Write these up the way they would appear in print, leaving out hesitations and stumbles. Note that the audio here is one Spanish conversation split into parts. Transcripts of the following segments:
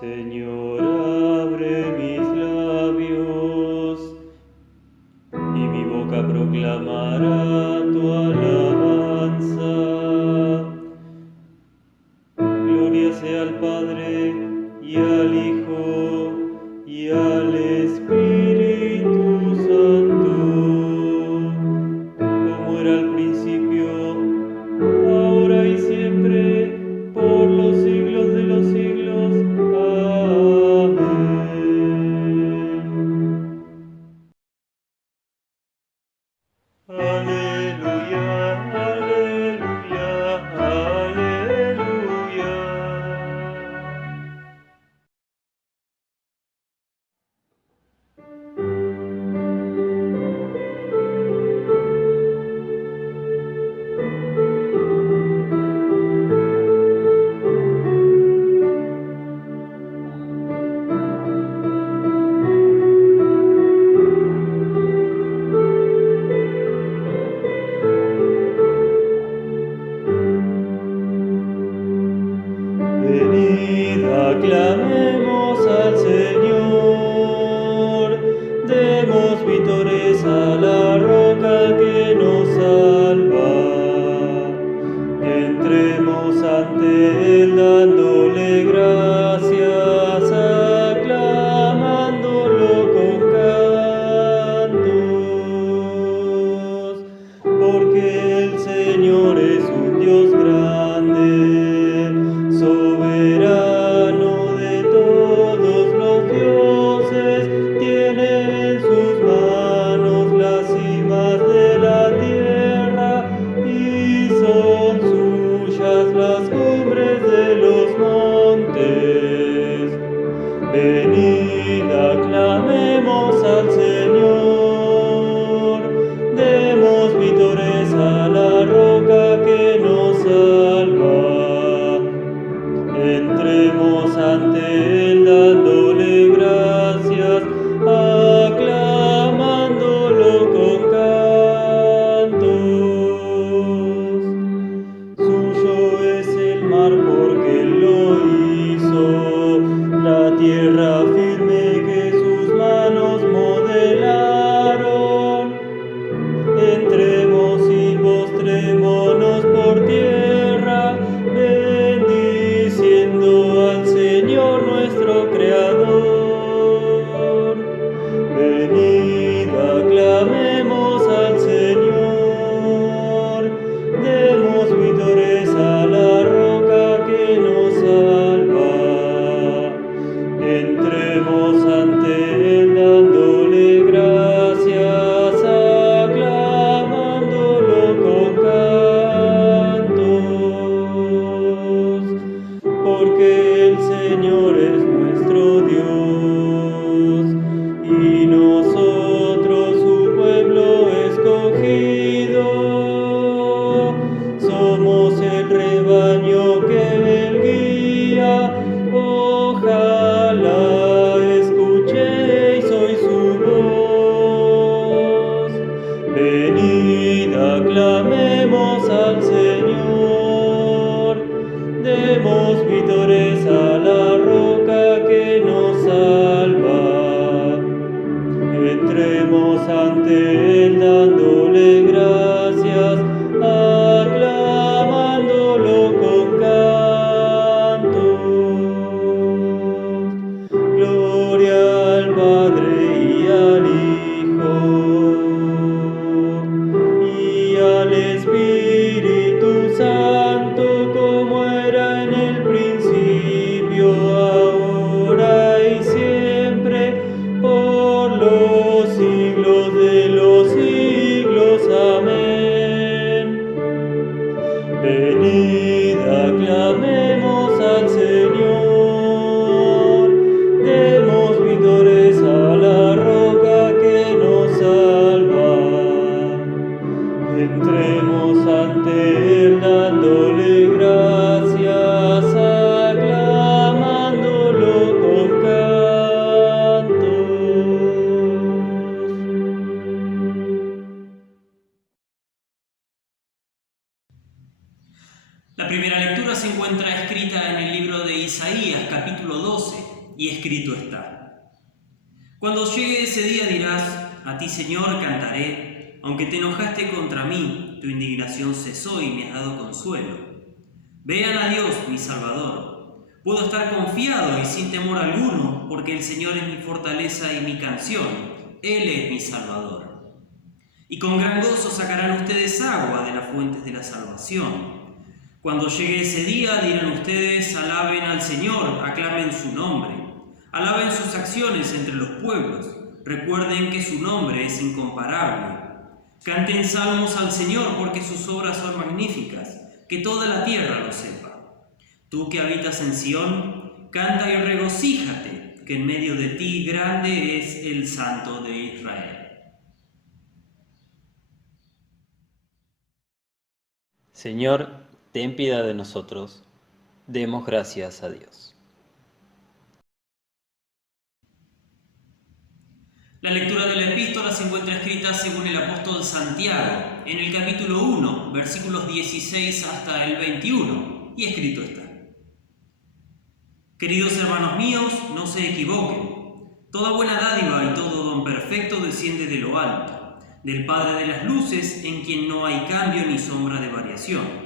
Señor, abre mis labios y mi boca proclamará tu alabanza. Gloria sea al Padre y al Hijo y al Espíritu Santo, como era al principio, ahora y siempre, por los siglos de los siglos. Amén. Aleluya, aleluya, aleluya. Venid, aclamemos al Señor, demos vítores a la roca que nos salva. Entremos ante Él dándole gracias, aclamándolo con cantos, porque el Señor es un Dios grande, soberano de todos los dioses, tiene en sus manos las cimas de la tierra y son suyas las cumbres de los montes. Venid, aclamemos al Señor, demos vítores a la roca que nos salva. Entremos ante Él dándole gracias, aclamándolo con cantos. Suyo es el mar porque Él lo hizo, la tierra firme que sus manos modelaron. Entremos y postrémonos por tierra, bendiciendo al Señor nuestro Creador. Venid, aclamemos al Señor, demos vítores a la roca que nos salva. capítulo 12, y escrito está: Cuando llegue ese día dirás, a ti Señor cantaré, aunque te enojaste contra mí, tu indignación cesó y me has dado consuelo. Vean a Dios, mi Salvador. Puedo estar confiado y sin temor alguno, porque el Señor es mi fortaleza y mi canción. Él es mi Salvador. Y con gran gozo sacarán ustedes agua de las fuentes de la salvación. Cuando llegue ese día, dirán ustedes, alaben al Señor, aclamen su nombre. Alaben sus acciones entre los pueblos. Recuerden que su nombre es incomparable. Canten salmos al Señor, porque sus obras son magníficas. Que toda la tierra lo sepa. Tú que habitas en Sión, canta y regocíjate, que en medio de ti grande es el Santo de Israel. Señor, ten piedad de nosotros. Demos gracias a Dios. La lectura de la epístola se encuentra escrita según el apóstol Santiago, en el capítulo 1, versículos 16 hasta el 21, y escrito está: Queridos hermanos míos, no se equivoquen. Toda buena dádiva y todo don perfecto desciende de lo alto, del Padre de las luces, en quien no hay cambio ni sombra de variación.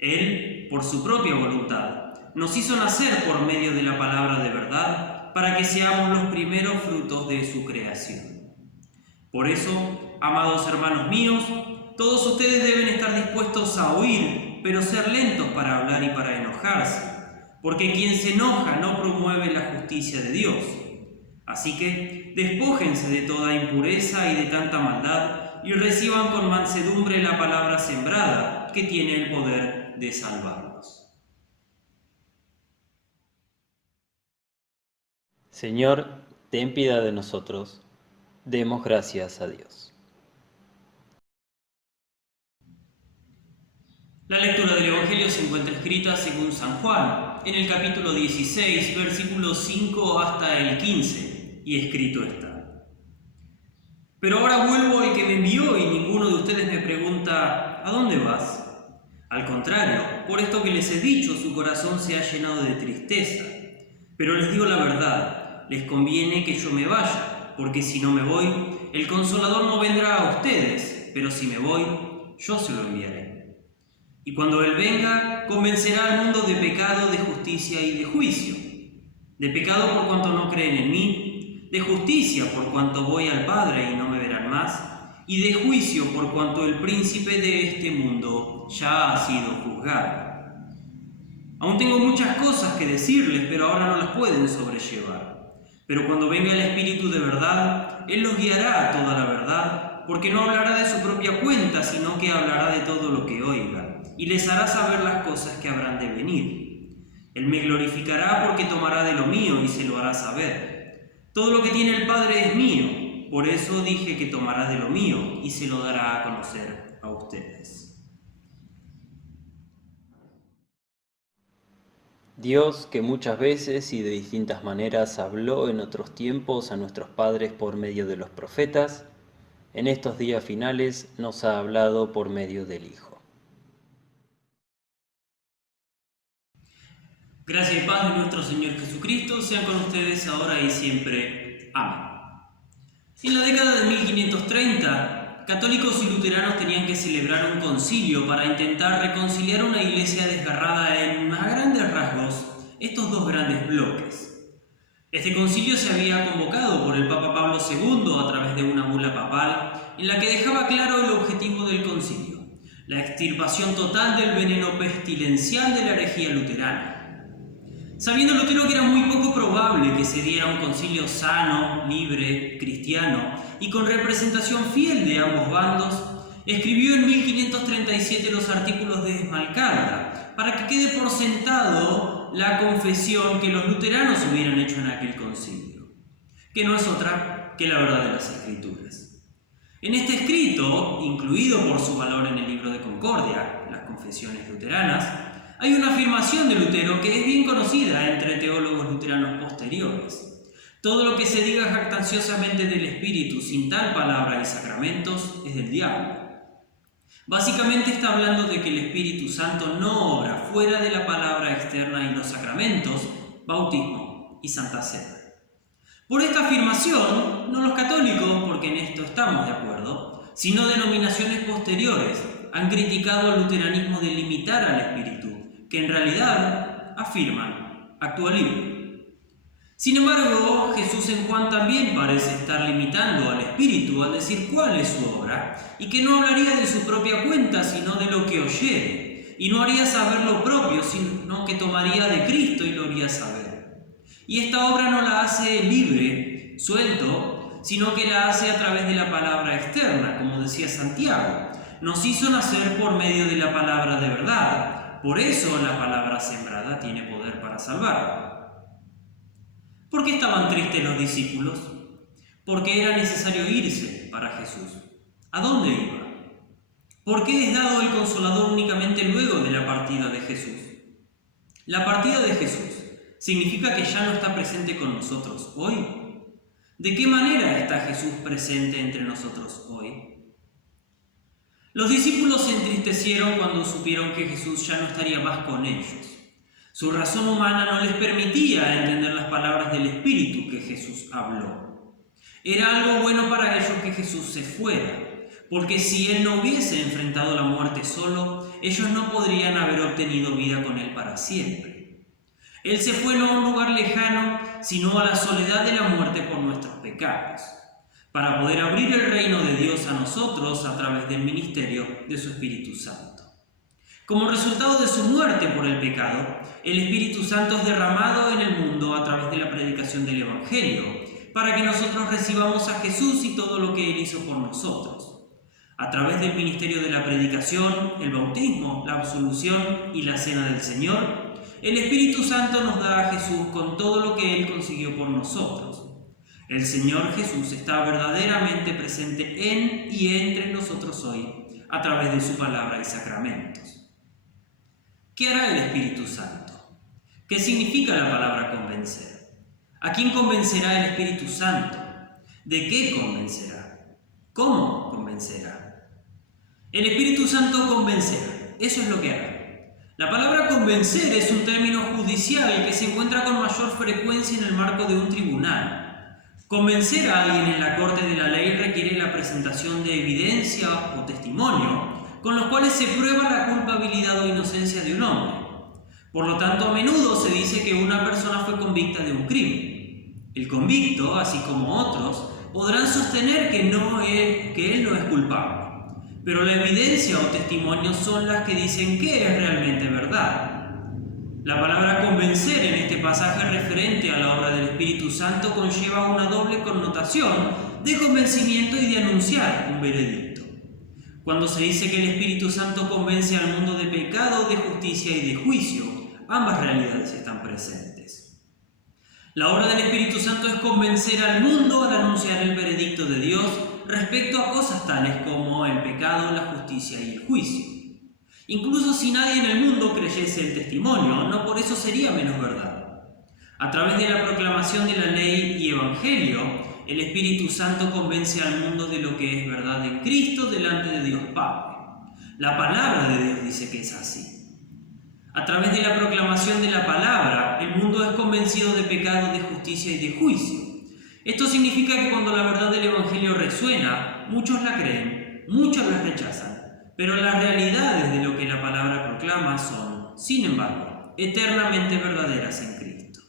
Él, por su propia voluntad, nos hizo nacer por medio de la palabra de verdad, para que seamos los primeros frutos de su creación. Por eso, amados hermanos míos, todos ustedes deben estar dispuestos a oír, pero ser lentos para hablar y para enojarse, porque quien se enoja no promueve la justicia de Dios. Así que despójense de toda impureza y de tanta maldad, y reciban con mansedumbre la palabra sembrada, que tiene el poder de salvarlos. Señor, ten piedad de nosotros. Demos gracias a Dios. La lectura del Evangelio se encuentra escrita según San Juan, en el capítulo 16, versículos 5 hasta el 15, y escrito está: Pero ahora vuelvo al que me envió y ninguno de ustedes me pregunta, ¿a dónde vas? Al contrario, por esto que les he dicho, su corazón se ha llenado de tristeza. Pero les digo la verdad, les conviene que yo me vaya, porque si no me voy, el Consolador no vendrá a ustedes, pero si me voy, yo se lo enviaré. Y cuando Él venga, convencerá al mundo de pecado, de justicia y de juicio. De pecado por cuanto no creen en mí, de justicia por cuanto voy al Padre y no me verán más, y de juicio por cuanto el príncipe de este mundo ya ha sido juzgado. Aún tengo muchas cosas que decirles, pero ahora no las pueden sobrellevar. Pero cuando venga el Espíritu de verdad, Él los guiará a toda la verdad, porque no hablará de su propia cuenta, sino que hablará de todo lo que oiga, y les hará saber las cosas que habrán de venir. Él me glorificará porque tomará de lo mío y se lo hará saber. Todo lo que tiene el Padre es mío, por eso dije que tomará de lo mío y se lo dará a conocer a ustedes. Dios, que muchas veces y de distintas maneras habló en otros tiempos a nuestros padres por medio de los profetas, en estos días finales nos ha hablado por medio del Hijo. Gracia y paz de nuestro Señor Jesucristo sean con ustedes ahora y siempre. Amén. En la década de 1530, católicos y luteranos tenían que celebrar un concilio para intentar reconciliar una iglesia desgarrada en, a grandes rasgos, estos dos grandes bloques. Este concilio se había convocado por el Papa Pablo II a través de una bula papal en la que dejaba claro el objetivo del concilio: la extirpación total del veneno pestilencial de la herejía luterana. Sabiendo Lutero que era muy poco probable que se diera un concilio sano, libre, cristiano y con representación fiel de ambos bandos, escribió en 1537 los artículos de Esmalcalda para que quede por sentado la confesión que los luteranos hubieran hecho en aquel concilio, que no es otra que la verdad de las Escrituras. En este escrito, incluido por su valor en el libro de Concordia, las confesiones luteranas, hay una afirmación de Lutero que es bien conocida entre teólogos luteranos posteriores. Todo lo que se diga jactanciosamente del Espíritu sin tal palabra y sacramentos es del diablo. Básicamente está hablando de que el Espíritu Santo no obra fuera de la palabra externa y los sacramentos, bautismo y Santa Cena. Por esta afirmación, no los católicos, porque en esto estamos de acuerdo, sino denominaciones posteriores han criticado al luteranismo de limitar al Espíritu, que en realidad afirman actúa libre. Sin embargo, Jesús en Juan también parece estar limitando al Espíritu al decir cuál es su obra, y que no hablaría de su propia cuenta, sino de lo que oyere, y no haría saber lo propio, sino que tomaría de Cristo y lo haría saber. Y esta obra no la hace libre, suelto, sino que la hace a través de la palabra externa, como decía Santiago. Nos hizo nacer por medio de la palabra de verdad. Por eso la palabra sembrada tiene poder para salvar. ¿Por qué estaban tristes los discípulos? Porque era necesario irse para Jesús. ¿A dónde iba? ¿Por qué es dado el Consolador únicamente luego de la partida de Jesús? La partida de Jesús ¿significa que ya no está presente con nosotros hoy? ¿De qué manera está Jesús presente entre nosotros hoy? Los discípulos se entristecieron cuando supieron que Jesús ya no estaría más con ellos. Su razón humana no les permitía entender las palabras del Espíritu que Jesús habló. Era algo bueno para ellos que Jesús se fuera, porque si Él no hubiese enfrentado la muerte solo, ellos no podrían haber obtenido vida con Él para siempre. Él se fue no a un lugar lejano, sino a la soledad de la muerte por nuestros pecados, para poder abrir el reino de Dios a nosotros a través del ministerio de su Espíritu Santo. Como resultado de su muerte por el pecado, el Espíritu Santo es derramado en el mundo a través de la predicación del Evangelio, para que nosotros recibamos a Jesús y todo lo que Él hizo por nosotros. A través del ministerio de la predicación, el bautismo, la absolución y la cena del Señor, el Espíritu Santo nos da a Jesús con todo lo que Él consiguió por nosotros. El Señor Jesús está verdaderamente presente en y entre nosotros hoy, a través de su palabra y sacramentos. ¿Qué hará el Espíritu Santo? ¿Qué significa la palabra convencer? ¿A quién convencerá el Espíritu Santo? ¿De qué convencerá? ¿Cómo convencerá? El Espíritu Santo convencerá. Eso es lo que hará. La palabra convencer es un término judicial que se encuentra con mayor frecuencia en el marco de un tribunal. Convencer a alguien en la corte de la ley requiere la presentación de evidencia o testimonio, con los cuales se prueba la culpabilidad o inocencia de un hombre. Por lo tanto, a menudo se dice que una persona fue convicta de un crimen. El convicto, así como otros, podrán sostener que él no es culpable. Pero la evidencia o testimonio son las que dicen que es realmente verdad. La palabra convencer en este pasaje referente a la obra del Espíritu Santo conlleva una doble connotación de convencimiento y de anunciar un veredicto. Cuando se dice que el Espíritu Santo convence al mundo de pecado, de justicia y de juicio, ambas realidades están presentes. La obra del Espíritu Santo es convencer al mundo al anunciar el veredicto de Dios respecto a cosas tales como el pecado, la justicia y el juicio. Incluso si nadie en el mundo creyese el testimonio, no por eso sería menos verdad. A través de la proclamación de la ley y evangelio, el Espíritu Santo convence al mundo de lo que es verdad en Cristo delante de Dios Padre. La palabra de Dios dice que es así. A través de la proclamación de la palabra, el mundo es convencido de pecado, de justicia y de juicio. Esto significa que cuando la verdad del Evangelio resuena, muchos la creen, muchos la rechazan, pero las realidades de lo que la palabra proclama son, sin embargo, eternamente verdaderas en Cristo.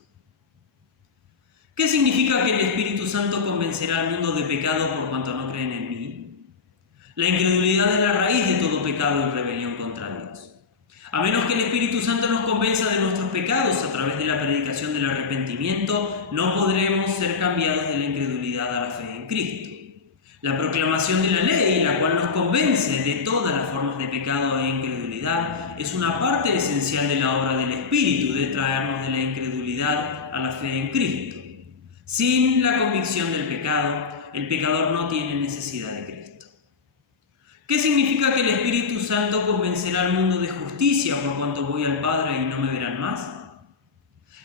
¿Qué significa que el Espíritu Santo convencerá al mundo de pecado por cuanto no creen en mí? La incredulidad es la raíz de todo pecado y rebelión contra Dios. A menos que el Espíritu Santo nos convenza de nuestros pecados a través de la predicación del arrepentimiento, no podremos ser cambiados de la incredulidad a la fe en Cristo. La proclamación de la ley, la cual nos convence de todas las formas de pecado e incredulidad, es una parte esencial de la obra del Espíritu de traernos de la incredulidad a la fe en Cristo. Sin la convicción del pecado, el pecador no tiene necesidad de Cristo. ¿Qué significa que el Espíritu Santo convencerá al mundo de justicia por cuanto voy al Padre y no me verán más?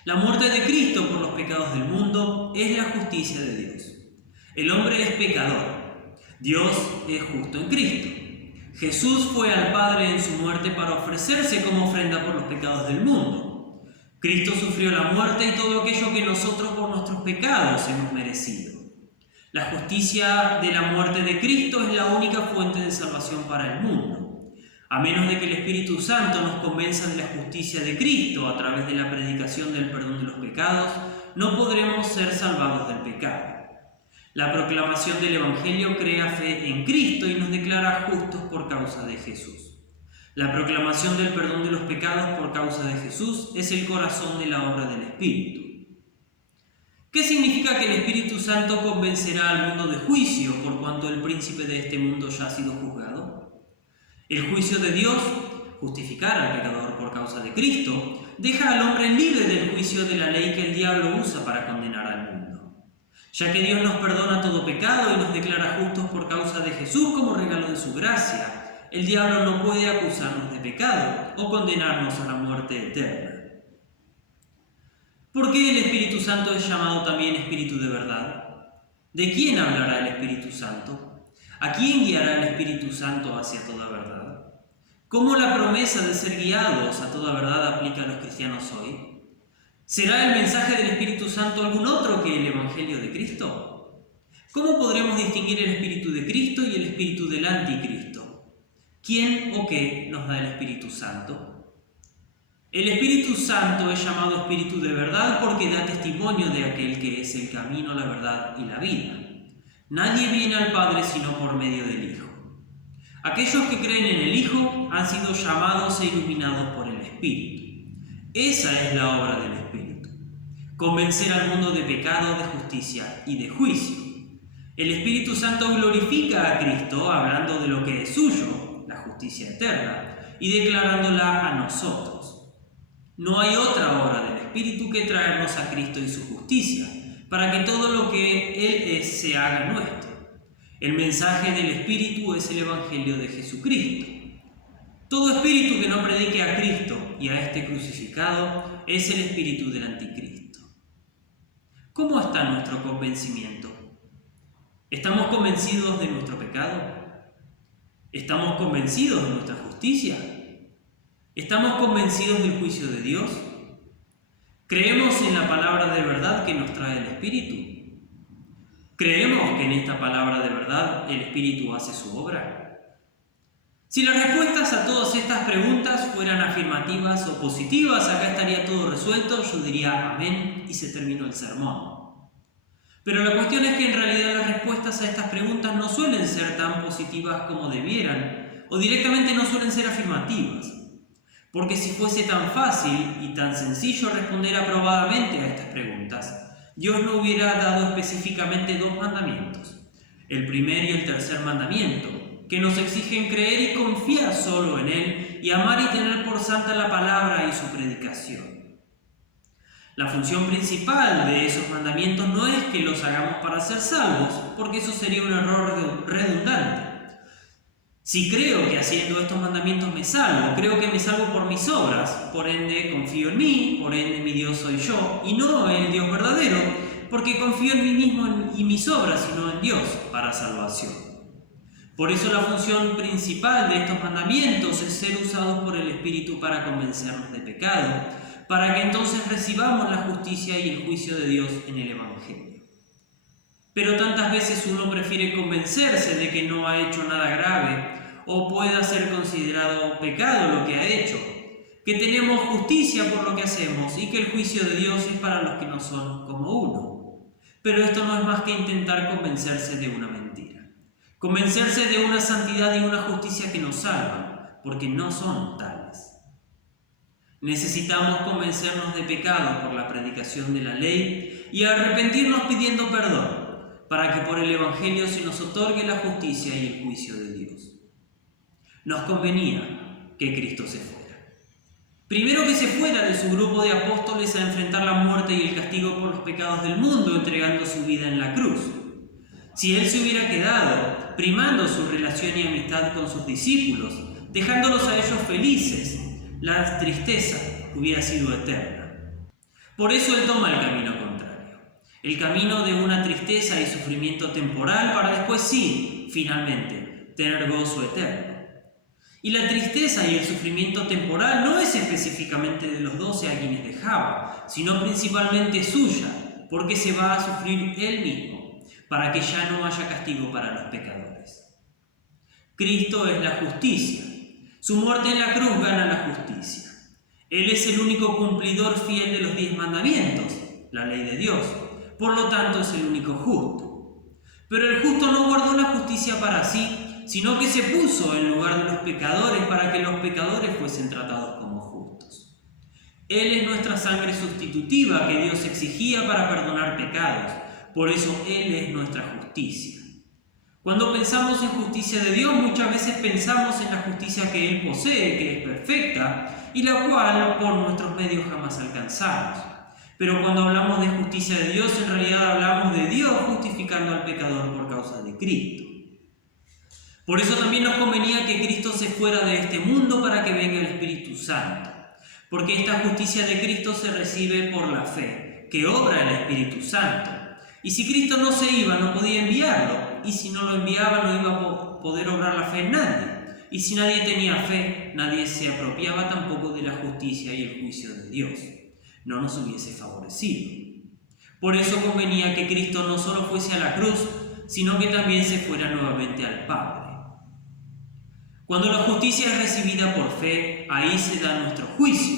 La muerte de Cristo por los pecados del mundo es la justicia de Dios. El hombre es pecador. Dios es justo en Cristo. Jesús fue al Padre en su muerte para ofrecerse como ofrenda por los pecados del mundo. Cristo sufrió la muerte y todo aquello que nosotros por nuestros pecados hemos merecido. La justicia de la muerte de Cristo es la única fuente de salvación para el mundo. A menos de que el Espíritu Santo nos convenza de la justicia de Cristo a través de la predicación del perdón de los pecados, no podremos ser salvados del pecado. La proclamación del Evangelio crea fe en Cristo y nos declara justos por causa de Jesús. La proclamación del perdón de los pecados por causa de Jesús es el corazón de la obra del Espíritu. ¿Qué significa que el Espíritu Santo convencerá al mundo de juicio por cuanto el príncipe de este mundo ya ha sido juzgado? El juicio de Dios, justificar al pecador por causa de Cristo, deja al hombre libre del juicio de la ley que el diablo usa para condenar al mundo. Ya que Dios nos perdona todo pecado y nos declara justos por causa de Jesús como regalo de su gracia, el diablo no puede acusarnos de pecado o condenarnos a la muerte eterna. ¿Por qué el Espíritu Santo es llamado también Espíritu de verdad? ¿De quién hablará el Espíritu Santo? ¿A quién guiará el Espíritu Santo hacia toda verdad? ¿Cómo la promesa de ser guiados a toda verdad aplica a los cristianos hoy? ¿Será el mensaje del Espíritu Santo algún otro que el Evangelio de Cristo? ¿Cómo podremos distinguir el Espíritu de Cristo y el Espíritu del Anticristo? ¿Quién o qué nos da el Espíritu Santo? El Espíritu Santo es llamado Espíritu de verdad porque da testimonio de aquel que es el camino, la verdad y la vida. Nadie viene al Padre sino por medio del Hijo. Aquellos que creen en el Hijo han sido llamados e iluminados por el Espíritu. Esa es la obra del Espíritu: convencer al mundo de pecado, de justicia y de juicio. El Espíritu Santo glorifica a Cristo hablando de lo que es suyo, la justicia eterna, y declarándola a nosotros. No hay otra obra del Espíritu que traernos a Cristo y su justicia, para que todo lo que Él es se haga nuestro. El mensaje del Espíritu es el Evangelio de Jesucristo. Todo espíritu que no predique a Cristo y a este crucificado es el espíritu del Anticristo. ¿Cómo está nuestro convencimiento? ¿Estamos convencidos de nuestro pecado? ¿Estamos convencidos de nuestra justicia? ¿Estamos convencidos del juicio de Dios? ¿Creemos en la palabra de verdad que nos trae el Espíritu? ¿Creemos que en esta palabra de verdad el Espíritu hace su obra? Si las respuestas a todas estas preguntas fueran afirmativas o positivas, acá estaría todo resuelto, yo diría amén y se terminó el sermón. Pero la cuestión es que en realidad las respuestas a estas preguntas no suelen ser tan positivas como debieran, o directamente no suelen ser afirmativas. Porque si fuese tan fácil y tan sencillo responder aprobadamente a estas preguntas, Dios no hubiera dado específicamente 2 mandamientos, el primer y el tercer mandamiento, que nos exigen creer y confiar solo en Él y amar y tener por santa la palabra y su predicación. La función principal de esos mandamientos no es que los hagamos para ser salvos, porque eso sería un error redundante. Si creo que haciendo estos mandamientos me salvo, creo que me salvo por mis obras, por ende confío en mí, por ende mi Dios soy yo, y no en el Dios verdadero, porque confío en mí mismo y mis obras, y no en Dios para salvación. Por eso la función principal de estos mandamientos es ser usados por el Espíritu para convencernos de pecado, para que entonces recibamos la justicia y el juicio de Dios en el Evangelio. Pero tantas veces uno prefiere convencerse de que no ha hecho nada grave o pueda ser considerado pecado lo que ha hecho, que tenemos justicia por lo que hacemos y que el juicio de Dios es para los que no son como uno. Pero esto no es más que intentar convencerse de una mentira. Convencerse de una santidad y una justicia que nos salvan, porque no son tales. Necesitamos convencernos de pecado por la predicación de la ley y arrepentirnos pidiendo perdón, para que por el Evangelio se nos otorgue la justicia y el juicio de Dios. Nos convenía que Cristo se fuera. Primero que se fuera de su grupo de apóstoles a enfrentar la muerte y el castigo por los pecados del mundo, entregando su vida en la cruz. Si Él se hubiera quedado, primando su relación y amistad con sus discípulos, dejándolos a ellos felices, la tristeza hubiera sido eterna. Por eso Él toma el camino contrario, el camino de una tristeza y sufrimiento temporal para después sí, finalmente, tener gozo eterno. Y la tristeza y el sufrimiento temporal no es específicamente de los 12 a quienes dejaba, sino principalmente suya, porque se va a sufrir él mismo, para que ya no haya castigo para los pecadores. Cristo es la justicia. Su muerte en la cruz gana la justicia. Él es el único cumplidor fiel de los 10 mandamientos, la ley de Dios. Por lo tanto, es el único justo. Pero el justo no guardó la justicia para sí, sino que se puso en lugar de los pecadores para que los pecadores fuesen tratados como justos. Él es nuestra sangre sustitutiva que Dios exigía para perdonar pecados. Por eso Él es nuestra justicia. Cuando pensamos en justicia de Dios, muchas veces pensamos en la justicia que Él posee, que es perfecta, y la cual por nuestros medios jamás alcanzamos. Pero cuando hablamos de justicia de Dios, en realidad hablamos de Dios justificando al pecador por causa de Cristo. Por eso también nos convenía que Cristo se fuera de este mundo para que venga el Espíritu Santo. Porque esta justicia de Cristo se recibe por la fe, que obra el Espíritu Santo. Y si Cristo no se iba, no podía enviarlo. Y si no lo enviaba, no iba a poder obrar la fe en nadie. Y si nadie tenía fe, nadie se apropiaba tampoco de la justicia y el juicio de Dios. No nos hubiese favorecido. Por eso convenía que Cristo no solo fuese a la cruz, sino que también se fuera nuevamente al Padre. Cuando la justicia es recibida por fe, ahí se da nuestro juicio,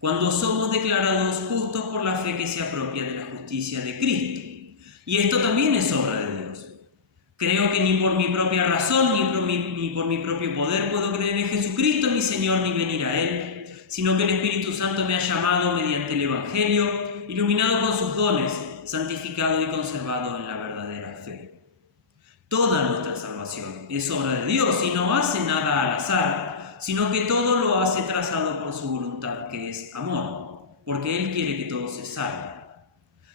cuando somos declarados justos por la fe que se apropia de la justicia de Cristo. Y esto también es obra de Dios. Creo que ni por mi propia razón, ni por mi propio poder puedo creer en Jesucristo, mi Señor, ni venir a Él, sino que el Espíritu Santo me ha llamado mediante el Evangelio, iluminado con sus dones, santificado y conservado en la verdadera fe. Toda nuestra salvación es obra de Dios y no hace nada al azar, sino que todo lo hace trazado por su voluntad, que es amor, porque Él quiere que todo se salve.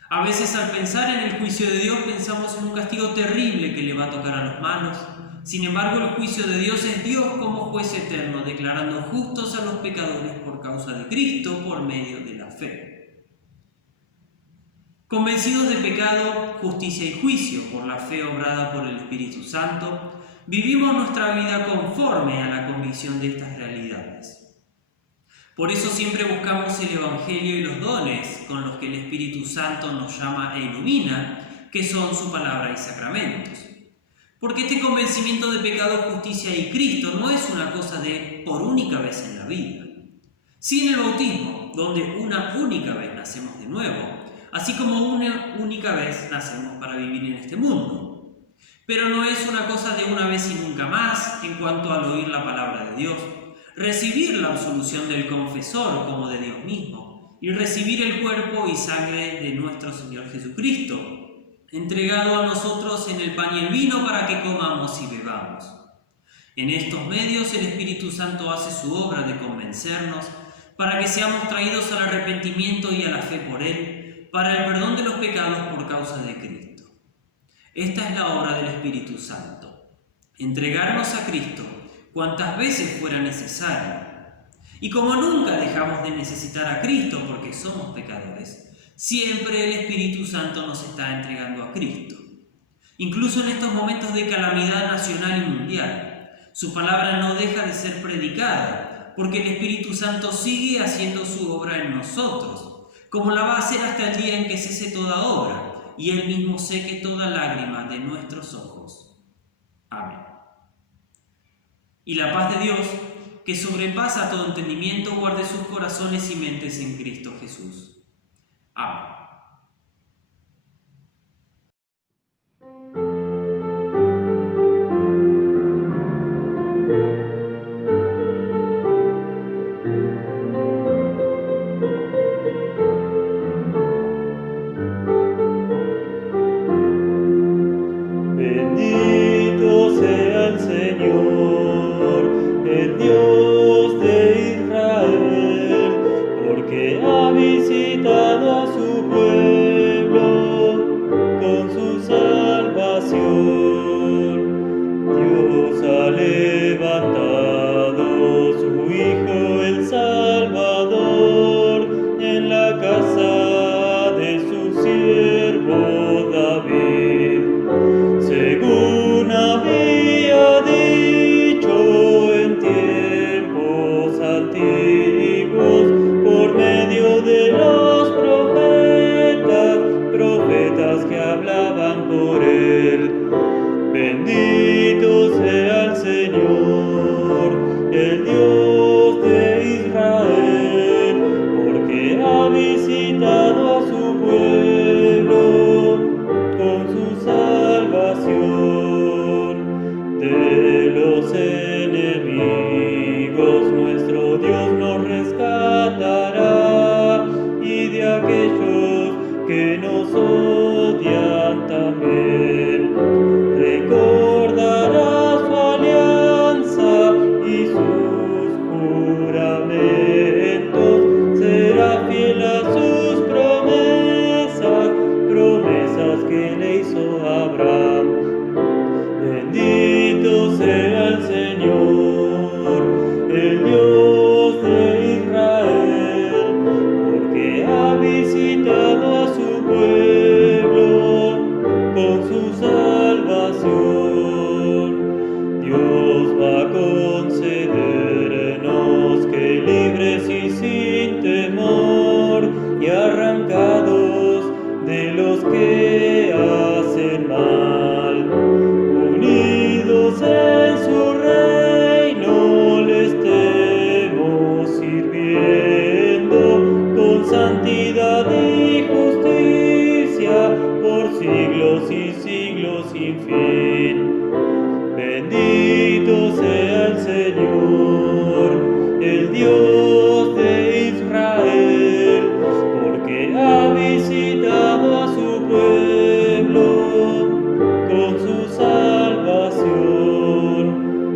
A veces al pensar en el juicio de Dios pensamos en un castigo terrible que le va a tocar a los malos. Sin embargo, el juicio de Dios es Dios como juez eterno, declarando justos a los pecadores por causa de Cristo por medio de la fe. Convencidos de pecado, justicia y juicio por la fe obrada por el Espíritu Santo, vivimos nuestra vida conforme a la convicción de estas realidades. Por eso siempre buscamos el Evangelio y los dones con los que el Espíritu Santo nos llama e ilumina, que son su palabra y sacramentos. Porque este convencimiento de pecado, justicia y Cristo no es una cosa de por única vez en la vida. Sí en el bautismo, donde una única vez nacemos de nuevo, así como una única vez nacemos para vivir en este mundo. Pero no es una cosa de una vez y nunca más en cuanto al oír la palabra de Dios, recibir la absolución del confesor como de Dios mismo y recibir el cuerpo y sangre de nuestro Señor Jesucristo, entregado a nosotros en el pan y el vino para que comamos y bebamos. En estos medios el Espíritu Santo hace su obra de convencernos para que seamos traídos al arrepentimiento y a la fe por Él, para el perdón de los pecados por causa de Cristo. Esta es la obra del Espíritu Santo, entregarnos a Cristo cuantas veces fuera necesario. Y como nunca dejamos de necesitar a Cristo porque somos pecadores, siempre el Espíritu Santo nos está entregando a Cristo. Incluso en estos momentos de calamidad nacional y mundial, su palabra no deja de ser predicada, porque el Espíritu Santo sigue haciendo su obra en nosotros, como la va a hacer hasta el día en que cese toda obra, y Él mismo seque toda lágrima de nuestros ojos. Amén. Y la paz de Dios, que sobrepasa todo entendimiento, guarde sus corazones y mentes en Cristo Jesús. Amén. Bendito sea el Señor, el Dios de Israel, porque ha visitado a su pueblo promesas que le hizo Abraham. Bendito sea el Señor, el Dios de Israel, porque ha visitado a su pueblo con su salvación. Dios va a concedernos que libres y sin temor y arrancados de los que hacen mal, unidos en su reino, le estemos sirviendo con santidad y justicia por siglos y siglos sin fin. Bendito sea el Señor, el Dios de Israel, porque ha visitado a su pueblo con su salvación.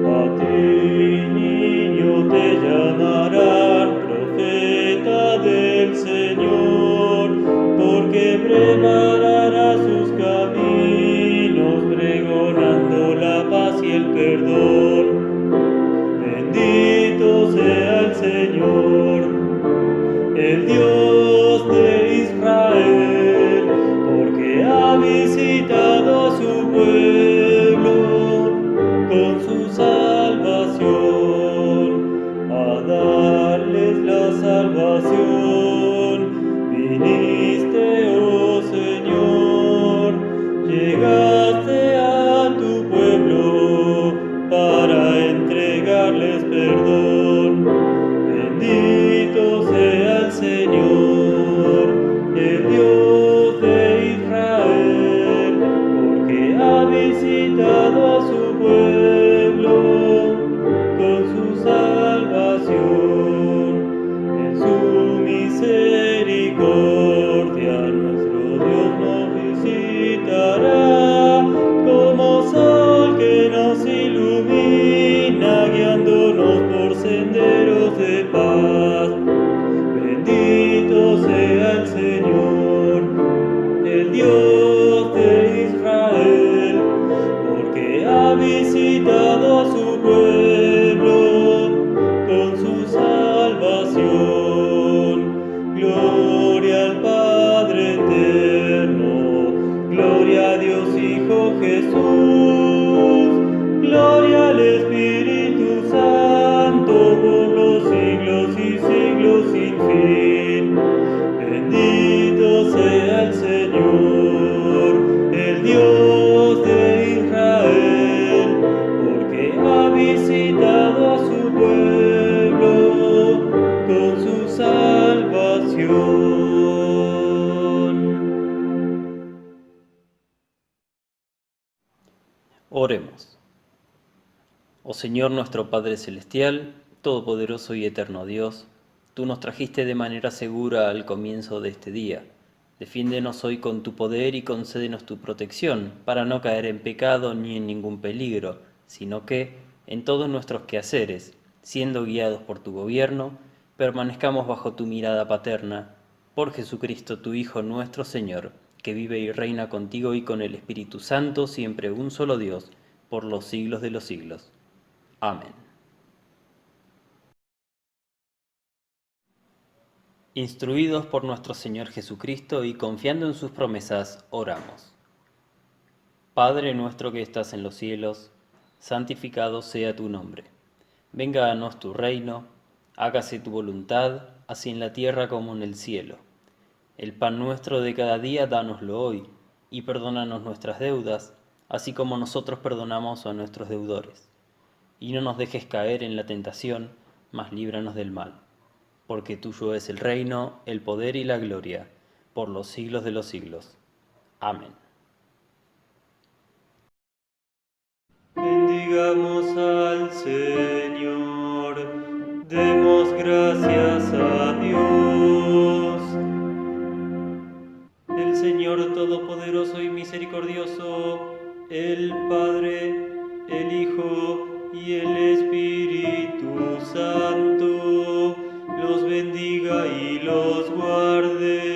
A ti, niño, te llamarán profeta del Señor, porque preparará sus caminos, pregonando la paz y el perdón. Bendito sea el Señor, el Dios de Israel, porque ha visitado a su pueblo con su salvación, a darles la salvación. Viniste, oh Señor, llegaste a tu pueblo para entregarles perdón. Bendito sea el Señor, el Dios de Israel, porque ha visitado a su pueblo con su salvación. En su misericordia nuestro Dios nos visitará, como sol que nos ilumina, guiándonos por senderos de paz. Bendito sea el Señor, el Dios de Israel, porque ha visitado a su pueblo con su salvación. Gloria al Padre eterno, gloria a Dios Hijo Jesús, gloria al Espíritu Santo por los siglos y siglos sin fin. Bendito sea el Señor, el Dios de Israel, porque ha visitado a su pueblo con su salvación. Oremos. Oh Señor nuestro Padre Celestial, Todopoderoso y Eterno Dios, tú nos trajiste de manera segura al comienzo de este día. Defiéndenos hoy con tu poder y concédenos tu protección, para no caer en pecado ni en ningún peligro, sino que, en todos nuestros quehaceres, siendo guiados por tu gobierno, permanezcamos bajo tu mirada paterna, por Jesucristo tu Hijo nuestro Señor, que vive y reina contigo y con el Espíritu Santo, siempre un solo Dios, por los siglos de los siglos. Amén. Instruidos por nuestro Señor Jesucristo y confiando en sus promesas, oramos. Padre nuestro que estás en los cielos, santificado sea tu nombre. Venga a nos tu reino, hágase tu voluntad, así en la tierra como en el cielo. El pan nuestro de cada día, dánoslo hoy, y perdónanos nuestras deudas, así como nosotros perdonamos a nuestros deudores. Y no nos dejes caer en la tentación, mas líbranos del mal. Porque tuyo es el reino, el poder y la gloria, por los siglos de los siglos. Amén. Bendigamos al Señor, demos gracias a Dios. El Señor Todopoderoso y Misericordioso, el Padre, el Hijo y el Espíritu Santo, los bendiga y los guarde.